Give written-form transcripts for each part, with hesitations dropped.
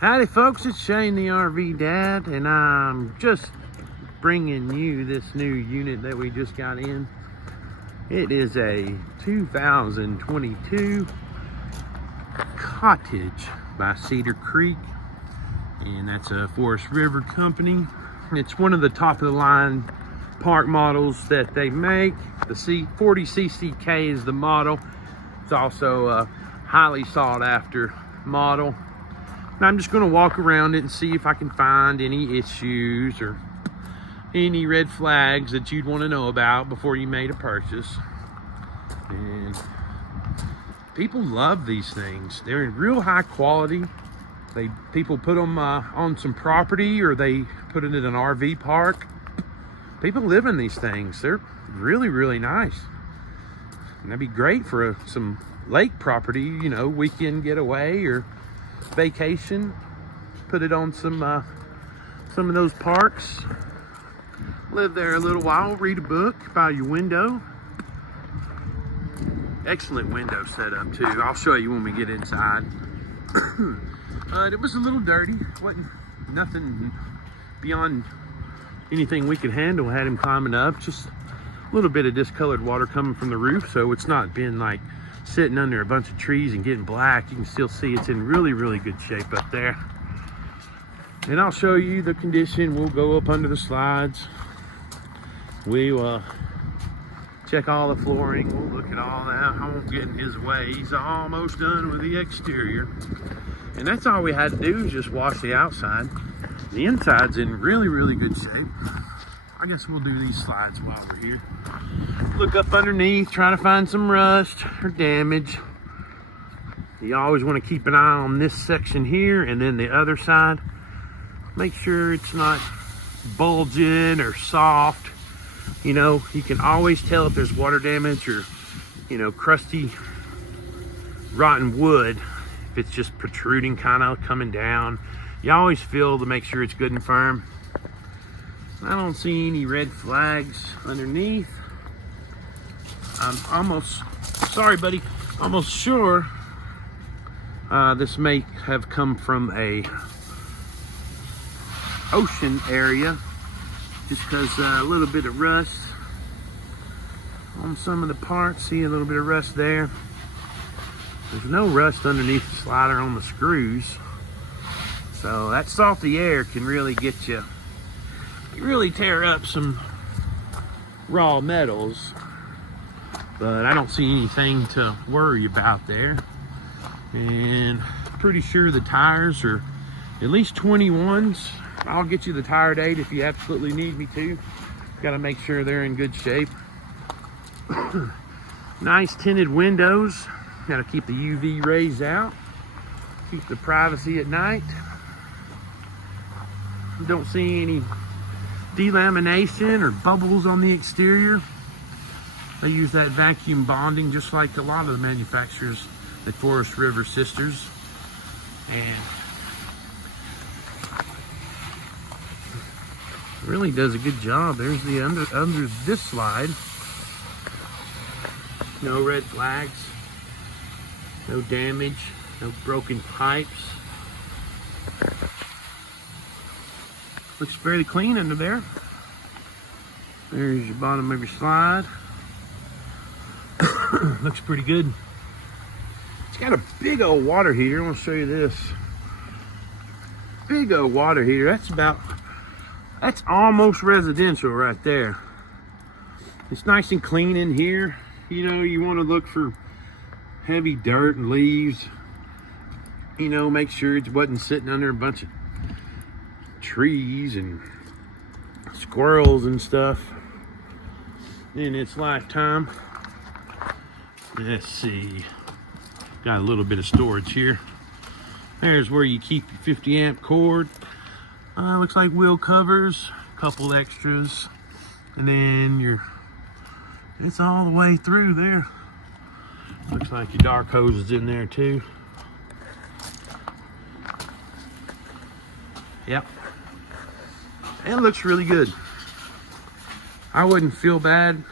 Howdy folks, it's Shane the RV Dad, and I'm just bringing you this new unit that we just got in. It is a 2022 Cottage by Cedar Creek, and that's a Forest River company. It's one of the top of the line park models that they make. The 40cc is the model. It's also a highly sought after model. And I'm just going to walk around it and see if I can find any issues or any red flags that you'd want to know about before you made a purchase. And people love these things. They're in real high quality. People put them on some property, or they put it in an RV park. People live in these things. They're really, really nice. And that'd be great for some lake property, you know, weekend getaway or vacation. Put it on some of those parks. Live there a little while, read a book by your window. Excellent window setup too. I'll show you when we get inside. It was a little dirty. Wasn't nothing beyond anything we could handle. Had him climbing up. Just a little bit of discolored water coming from the roof, so it's not been like sitting under a bunch of trees and getting black. You can still see it's in really, really good shape up there. And I'll show you the condition. We'll go up under the slides. We will check all the flooring. We'll look at all that. I won't get in his way. He's almost done with the exterior. And that's all we had to do is just wash the outside. The inside's in really, really good shape. I guess we'll do these slides while we're here. Look up underneath, try to find some rust or damage. You always want to keep an eye on this section here and then the other side. Make sure it's not bulging or soft. You know, you can always tell if there's water damage or, you know, crusty, rotten wood. If it's just protruding, kind of coming down. You always feel to make sure it's good and firm. I don't see any red flags underneath. I'm almost, sorry buddy, almost sure this may have come from a ocean area, just because a little bit of rust on some of the parts. See a little bit of rust there. There's no rust underneath the slider on the screws, so that salty air can really get you, really tear up some raw metals. But I don't see anything to worry about there. And pretty sure the tires are at least 21s. I'll get you the tire date if you absolutely need me to. Got to make sure they're in good shape. Nice tinted windows. Got to keep the UV rays out. Keep the privacy at night. Don't see any delamination or bubbles on the exterior. They use that vacuum bonding just like a lot of the manufacturers at Forest River Sisters. And really does a good job. There's the under this slide. No red flags, no damage, no broken pipes. Looks fairly clean under there. There's your bottom of your slide. Looks pretty good. It's got a big old water heater. I want to show you this. Big old water heater. That's almost residential right there. It's nice and clean in here. You know, you want to look for heavy dirt and leaves. You know, make sure it wasn't sitting under a bunch of trees and squirrels and stuff in its lifetime. Let's see, got a little bit of storage here. There's where you keep your 50 amp cord. Looks like wheel covers, a couple extras, and then it's all the way through there. Looks like your dark hose is in there too. Yep. It looks really good. I wouldn't feel bad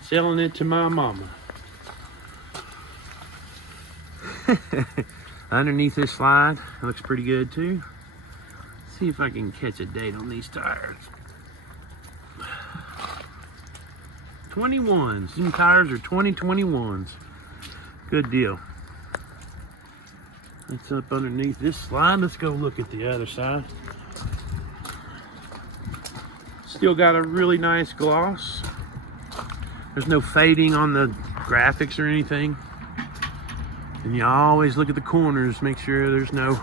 selling it to my mama. Underneath this slide, it looks pretty good too. See if I can catch a date on these tires. 21s. These tires are 2021s. Good deal. That's up underneath this slide. Let's go look at the other side. Still got a really nice gloss. There's no fading on the graphics or anything. And you always look at the corners, make sure there's no,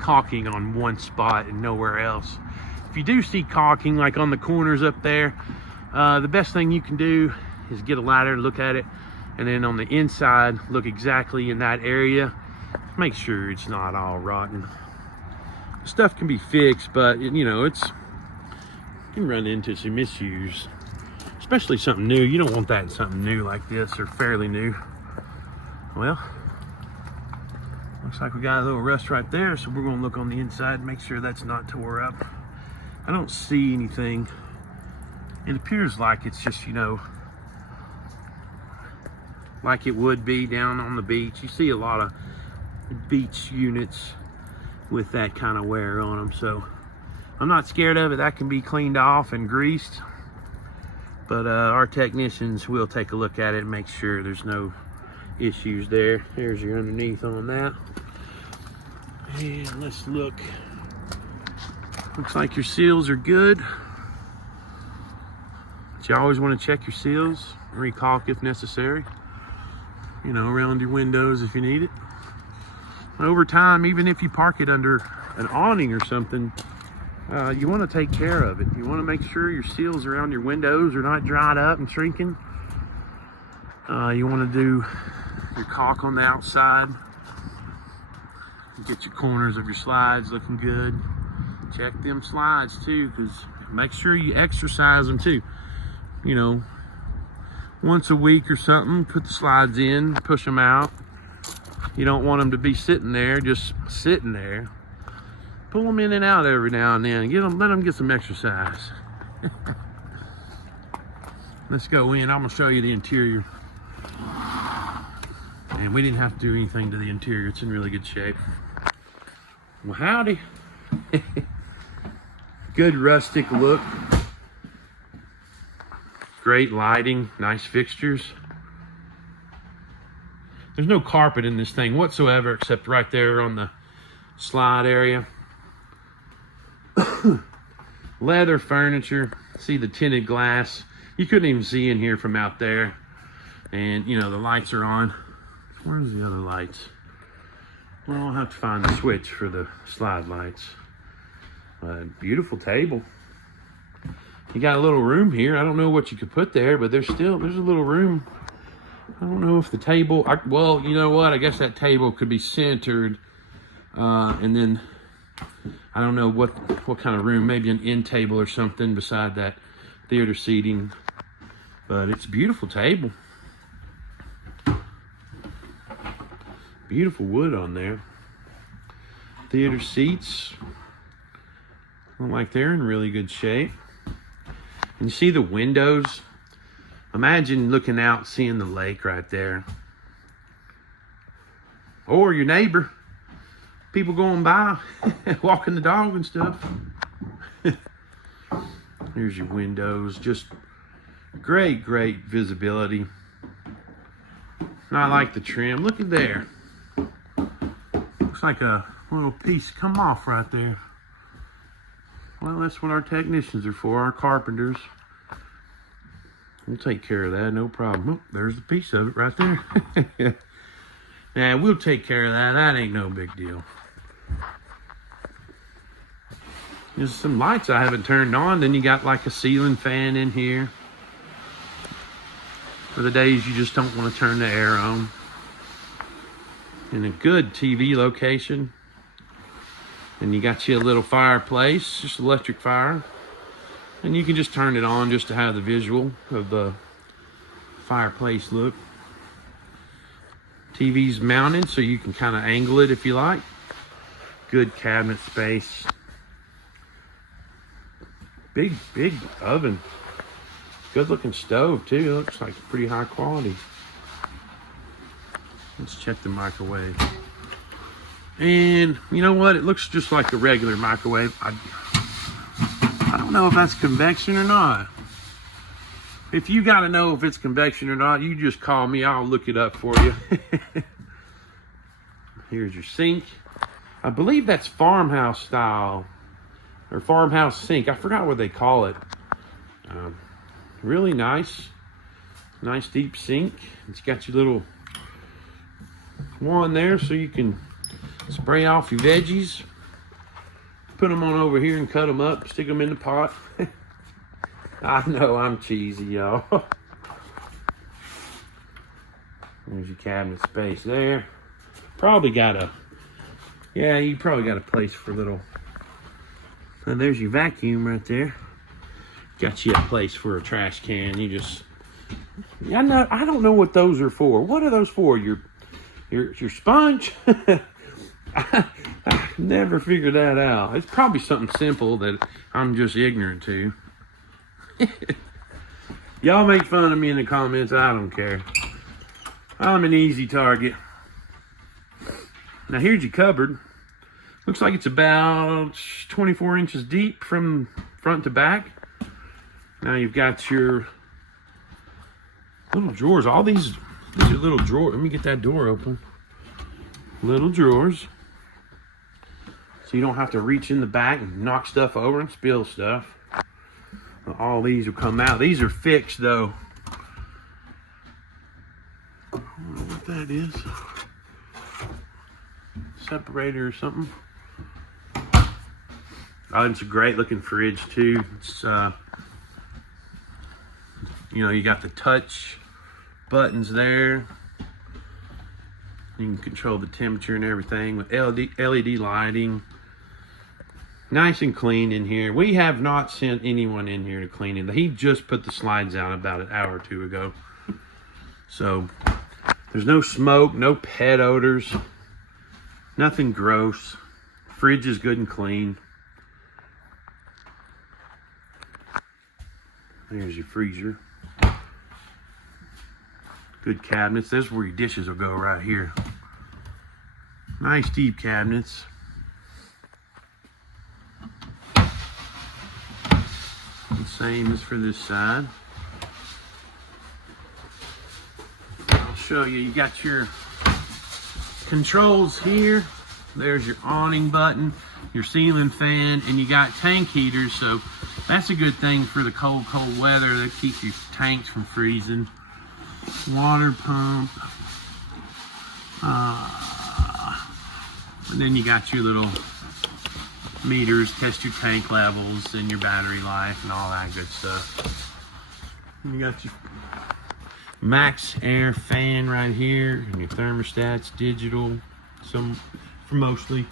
caulking on one spot and nowhere else. If you do see caulking, like on the corners up there, the best thing you can do is get a ladder, look at it, and then on the inside, look exactly in that area. Make sure it's not all rotten. Stuff can be fixed, but you can run into some issues, especially something new. You don't want that in something new like this or fairly new. Well, looks like we got a little rust right there, so we're going to look on the inside and make sure that's not tore up. I don't see anything. It appears like it's just, like it would be down on the beach. You see a lot of beach units with that kind of wear on them, so I'm not scared of it. That can be cleaned off and greased, but our technicians will take a look at it and make sure there's no issues there. There's your underneath on that. And let's look. Looks like your seals are good. But you always want to check your seals, recalk if necessary. Around your windows if you need it. Over time, even if you park it under an awning or something, you want to take care of it. You want to make sure your seals around your windows are not dried up and shrinking. You want to do your caulk on the outside. Get your corners of your slides looking good. Check them slides too, because make sure you exercise them too. Once a week or something, put the slides in, push them out. You don't want them to be sitting there, just sitting there. Pull them in and out every now and then. Let them get some exercise. Let's go in. I'm gonna show you the interior. And we didn't have to do anything to the interior. It's in really good shape. Well, howdy. Good rustic look. Great lighting, nice fixtures. There's no carpet in this thing whatsoever except right there on the slide area. Leather furniture. See the tinted glass. You couldn't even see in here from out there. And the lights are on. Where's the other lights? Well, I'll have to find the switch for the slide lights. Beautiful table. You got a little room here. I don't know what you could put there, but there's a little room. I don't know if the table, well, you know what? I guess that table could be centered. And then, I don't know what kind of room, maybe an end table or something beside that theater seating. But it's a beautiful table. Beautiful wood on there. Theater seats. Look like they're in really good shape. And you see the windows? Imagine looking out, seeing the lake right there. Or your neighbor. People going by, walking the dog and stuff. Here's your windows. Just great visibility. And I like the trim. Look at there. Looks like a little piece come off right there. Well, that's what our technicians are for, our carpenters. We'll take care of that, no problem. Oh, there's the piece of it right there. Now, we'll take care of that. That ain't no big deal. There's some lights I haven't turned on. Then you got like a ceiling fan in here. For the days you just don't want to turn the air on. In a good TV location. And you got you a little fireplace, just electric fire. And you can just turn it on just to have the visual of the fireplace look. TV's mounted so you can kind of angle it if you like. Good cabinet space. Big oven. Good looking stove too. Looks like pretty high quality. Let's check the microwave. And you know what? It looks just like a regular microwave. I don't know if that's convection or not. If you got to know if it's convection or not, you just call me. I'll look it up for you. Here's your sink. I believe that's farmhouse style or farmhouse sink. I forgot what they call it. Really nice. Nice deep sink. It's got your little one there so you can spray off your veggies. Put them on over here and cut them up. Stick them in the pot. I know I'm cheesy, y'all. There's your cabinet space there. Probably got a, yeah, you probably got a place for little. And there's your vacuum right there. Got you a place for a trash can. You just, I don't know what those are for. What are those for? Your sponge? I never figured that out. It's probably something simple that I'm just ignorant to. Y'all make fun of me in the comments. I don't care. I'm an easy target. Now here's your cupboard. Looks like it's about 24 inches deep from front to back. Now you've got your little drawers. All these are little drawers. Let me get that door open. Little drawers. So you don't have to reach in the back and knock stuff over and spill stuff. All these will come out. These are fixed though. I don't know what that is. Separator or something. Oh, it's a great looking fridge too. It's you know, you got the touch buttons there. You can control the temperature and everything with LED lighting. Nice and clean in here. We have not sent anyone in here to clean it. He just put the slides out about an hour or two ago. So there's no smoke, no pet odors, nothing gross. Fridge is good and clean. There's your freezer. Good cabinets. This is where your dishes will go right here. Nice deep cabinets. Same as for this side. I'll show you. You got your controls here. There's your awning button, your ceiling fan, and you got tank heaters. So that's a good thing for the cold weather. That keeps your tanks from freezing. Water pump. And then you got your little meters, test your tank levels and your battery life and all that good stuff. And you got your max air fan right here and your thermostats digital, some for mostly.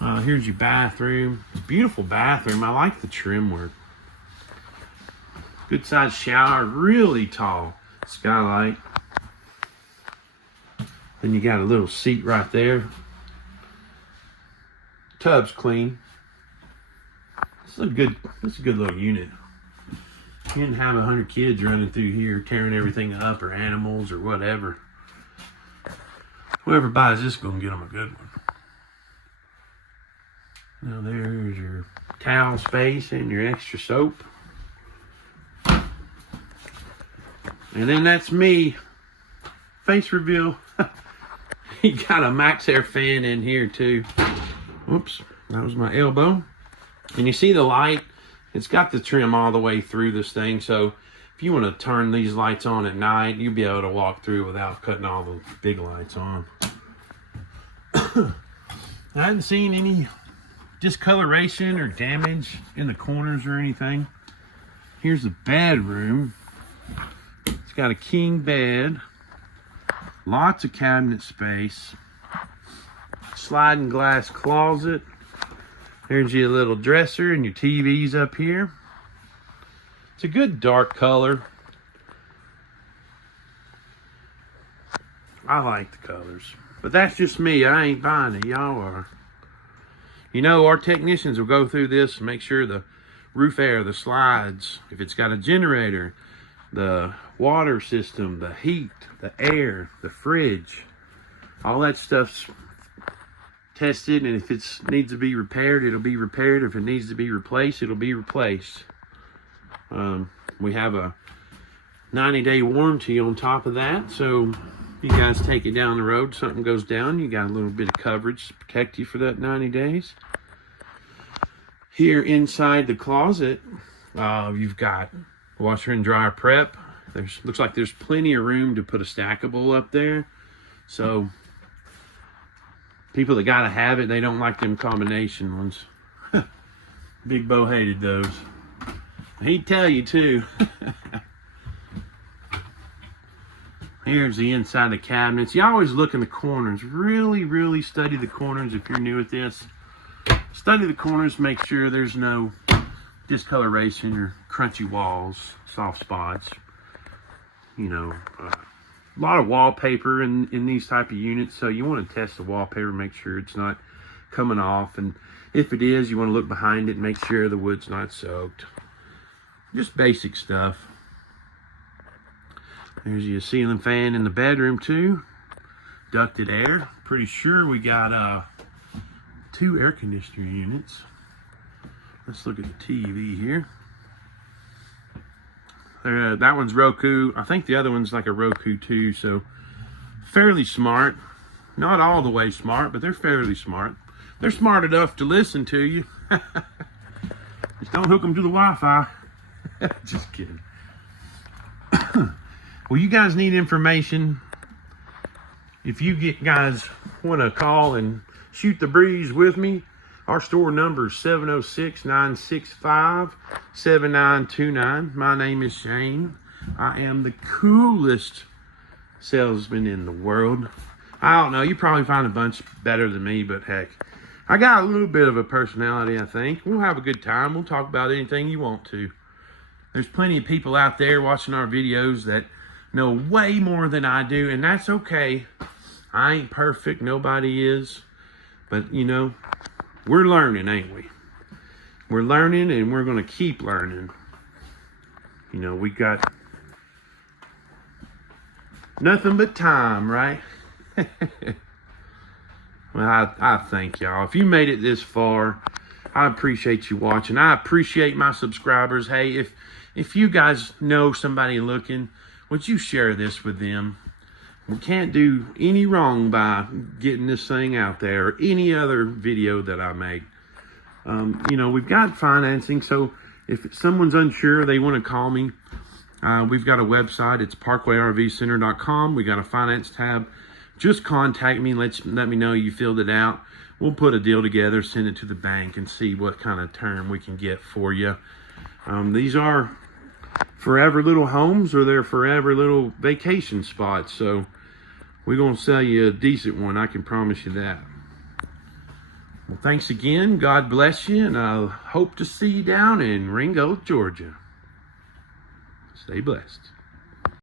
Here's your bathroom. It's a beautiful bathroom. I like the trim work. Good size shower, really tall skylight. Then you got a little seat right there. Tub's clean. It's a good little unit. You didn't have 100 kids running through here tearing everything up, or animals or whatever. Whoever buys this is gonna get them a good one. Now there's your towel space and your extra soap. And then that's me. Face reveal. You got a max air fan in here too. Whoops, that was my elbow. And you see the light? It's got the trim all the way through this thing. So if you want to turn these lights on at night, you'll be able to walk through without cutting all the big lights on. I haven't seen any discoloration or damage in the corners or anything. Here's the bedroom. It's got a king bed. Lots of cabinet space. Sliding glass closet. There's your little dresser and your TV's up here. It's a good dark color. I like the colors. But that's just me. I ain't buying it. Y'all are. You know, our technicians will go through this and make sure the roof air, the slides, if it's got a generator, the water system, the heat, the air, the fridge, All that stuff's tested, and if it needs to be repaired, it'll be repaired. If it needs to be replaced, it'll be replaced. We have a 90-day warranty on top of that, so you guys take it down the road, something goes down, you got a little bit of coverage to protect you for that 90 days. Here inside the closet, you've got washer and dryer prep. Looks like there's plenty of room to put a stackable up there. So people that gotta have it, they don't like them combination ones. Big Bo hated those. He'd tell you too. Here's the inside of the cabinets. You always look in the corners. Really study the corners if you're new at this. Study the corners, make sure there's no discoloration or crunchy walls, soft spots. You know, a lot of wallpaper in these type of units, so you want to test the wallpaper, make sure it's not coming off, and if it is, you want to look behind it and make sure the wood's not soaked. Just basic stuff. There's your ceiling fan in the bedroom too. Ducted air. Pretty sure we got 2 air conditioner units. Let's look at the TV here. That one's Roku. I think the other one's like a Roku too, so fairly smart. Not all the way smart, but they're fairly smart. They're smart enough to listen to you. Just don't hook them to the Wi-Fi. Just kidding. Well, you guys need information. If you guys want to call and shoot the breeze with me, our store number is 706-965-7929. My name is Shane. I am the coolest salesman in the world. I don't know, you probably find a bunch better than me, but heck, I got a little bit of a personality, I think. We'll have a good time. We'll talk about anything you want to. There's plenty of people out there watching our videos that know way more than I do, and that's okay. I ain't perfect, nobody is. But, you know, we're learning, ain't we? We're learning, and we're going to keep learning. You know, we got nothing but time, right? Well, I thank y'all. If you made it this far, I appreciate you watching. I appreciate my subscribers. Hey, if you guys know somebody looking, would you share this with them? We can't do any wrong by getting this thing out there or any other video that I make. You know, we've got financing, so if someone's unsure, they want to call me. We've got a website. It's parkwayrvcenter.com. We got a finance tab. Just contact me. Let me know you filled it out. We'll put a deal together, send it to the bank, and see what kind of term we can get for you. These are forever little homes, or they're forever little vacation spots. So we're going to sell you a decent one. I can promise you that. Well, thanks again. God bless you. And I hope to see you down in Ringgold, Georgia. Stay blessed.